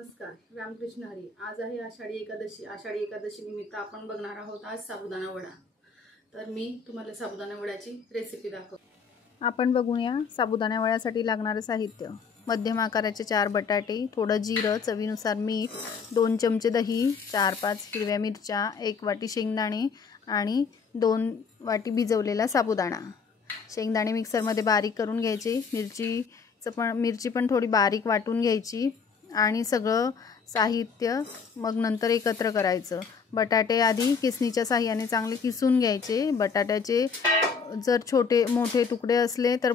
नमस्कार, रामकृष्ण हरी। आज आहे आषाढी एकादशी। आषाढी एकादशी निमित्त आपण बघणार आहोत आज साबुदाणा वडा। तर मी तुम्हाला साबुदाणा वड्याची रेसिपी दाखवते। आपण बघूया साबुदाणा वड्यासाठी लागणारे साहित्य। मध्यम आकाराचे 4 बटाटे, थोडं जिरं, चवीनुसार मीठ, 2 चमचे दही, 4-5 हिरव्या मिरच्या, 1 वाटी शेंगदाणे आणि 2 वाटी भिजवलेला साबुदाणा। शेंगदाणे मिक्सरमध्ये बारीक करून घ्यायचे। मिरची पण थोडी बारीक वाटून घ्यायची आणि सगळं साहित्य मग नंतर एकत्र करायचं। बटाटे आधी किसणीच्या साहाय्याने चांगले किसून घ्यायचे। बटाट्याचे जर छोटे मोठे तुकडे असले तर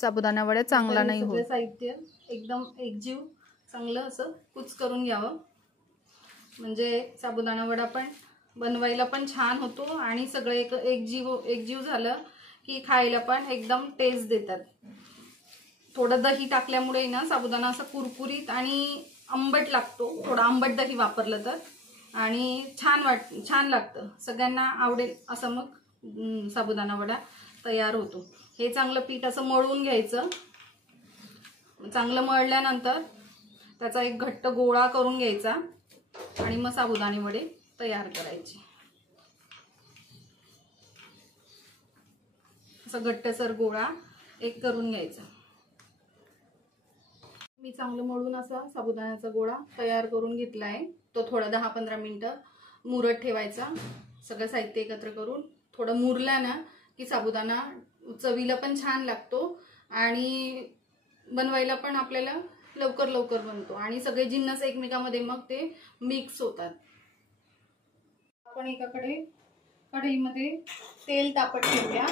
साबुदाणा वडा चांगला नाही होत। साहित्य एकदम एकजीव चांगलं असं कुच करून घ्यावं, म्हणजे साबुदाणा वडा पण बनवायला पण छान होतो आणि सगळं एकजीव झालं की खायला पण एकदम टेस्ट देतात। थोडं दही टाकल्यामुळे ना साबुदाणा असा कुरकुरीत आणि आंबट लागतो। थोडं आंबट दही वापरलं तर आणि छान लागतं, सगळ्यांना आवडेल असं मग साबुदाणा वडा तयार होतो। हे चांगलं पीठ असं मळून घ्यायचं। चांगलं मळल्यानंतर त्याचा एक घट्ट गोळा करून घ्यायचा आणि मग साबुदाणे वडे तयार करायचे। असं घट्टसर गोळा एक करून घ्यायचा। मी चांगलं मळून असा साबुदाण्याचा गोळा तयार करून घेतलाय। तो थोडा 10-15 मिनिटं मुरत ठेवायचा। सगळं साहित्य एकत्र करून थोडं मुरला ना की साबुदाणा चवीला पण छान लागतो आणि बनवायला पण आपल्याला लवकर बनतो आणि सगळे जिन्नस एकमेकांमध्ये मग ते मिक्स होतात। आपण एकाकडे कढईमध्ये तेल तापत ठेवूया।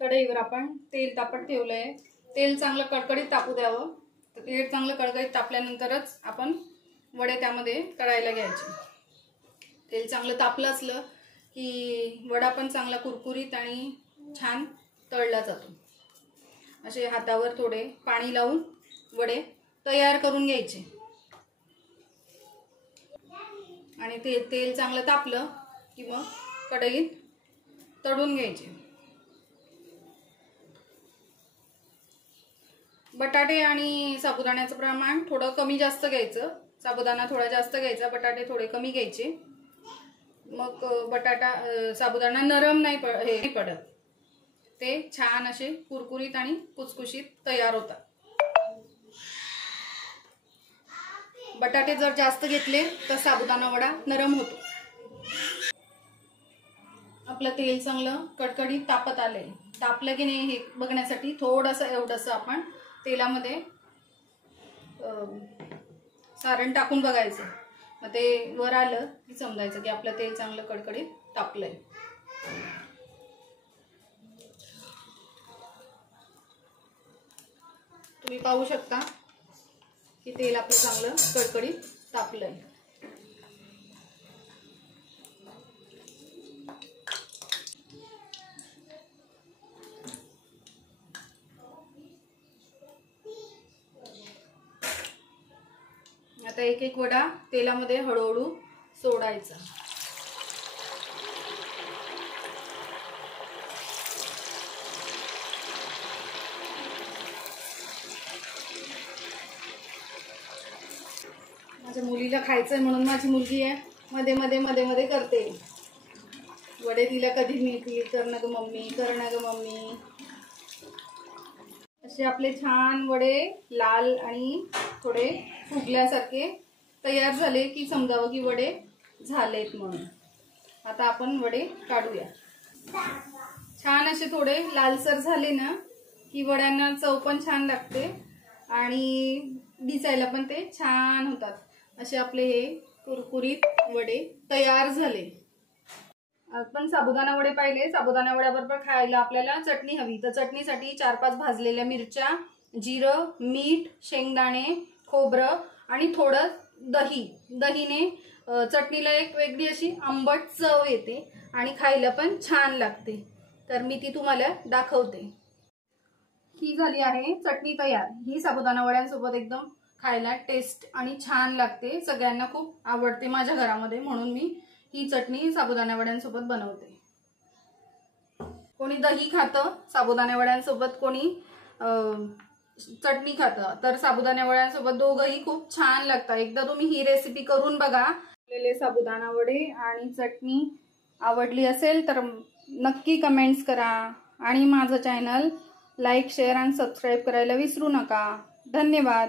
कढईवर आपण तेल तापत ठेवलंय। तेल चांगलं कडकडीत तापू द्यावं। तर तेल चांगलं कडकडीत तापल्यानंतरच आपण वडे त्यामध्ये तळायला घ्यायचे। तेल चांगलं तापलं असलं की वडा पण चांगला कुरकुरीत आणि छान तळला जातो। असे हातावर थोडे पाणी लावून वडे तयार करून घ्यायचे आणि तेल चांगलं तापलं की मग कढईत तळून घ्यायचे। बटाटे आणि साबुदाण्याचं प्रमाण थोडं कमी जास्त घ्यायचं। साबुदाणा थोडा जास्त घ्यायचा, बटाटे थोडे कमी घ्यायचे। मग साबुदाणा नरम नाही पडत, ते छान असे कुरकुरीत आणि कुसकुशीत तयार होतात। बटाटे जर जास्त घेतले तर साबुदाणा वडा नरम होतो। आपलं तेल चांगलं कडकडीत तापत आलंय। तापलं की नाही हे बघण्यासाठी थोडंसं एवढंसं आपण तेलामध्ये सारण टाकून बघायचं। मग ते वर आलं की समजायचं की आपलं तेल चांगलं कडकडीत तापलंय। तुम्ही पाहू शकता की तेल आपलं चांगलं कडकडीत तापलंय। आता एक वडा तेलामध्ये हळूहळू सोडायचा। माझ्या मुलीला खायचंय म्हणून माझी मुलगी आहे मध्ये करते वडे। तिला कधी मिळतील कर ना ग मम्मी, कर ना ग मम्मी। असे आपले छान वडे लाल आणि थोडे फुगल्यासारखे तयार झाले की समजावं की वडे झालेत म्हणून। आता आपण वडे काढूया। छान असे थोडे लालसर झाले ना की वड्यांना चव पण छान लागते आणि दिसायला पण ते छान होतात। असे आपले हे कुरकुरीत वडे तयार झाले। आपण साबुदाणा वडे पाहिले। साबुदाणा वड्याबरोबर खायला आपल्याला चटणी हवी, तर चटणीसाठी 4-5 भाजलेल्या मिरच्या, जिरं, मीठ, शेंगदाणे, खोबरं आणि थोडं दही। दहीने चटणीला एक वेगळी अशी आंबट चव येते आणि खायला पण छान लागते। तर मी ती तुम्हाला दाखवते। ही झाली आहे चटणी तयार। ही साबुदाणा वड्यांसोबत एकदम खायला टेस्ट आणि छान लागते। सगळ्यांना खूप आवडते माझ्या घरामध्ये, म्हणून मी ही चटणी साबुदाणा वड्यांसोबत बनवते। कोणी दही खातं साबुदाणा वड्यांसोबत, कोणी चटणी खातं, तर साबुदाणा वड्यासोबत दोघंही खूप छान लागतं. एकदा तुम्ही ही रेसिपी करून बघा. साबुदाणा वडे आणि चटणी आवडली असेल तर नक्की कमेंट्स करा आणि माझं चॅनल लाईक, शेअर आणि सबस्क्राईब करायला विसरू नका. धन्यवाद.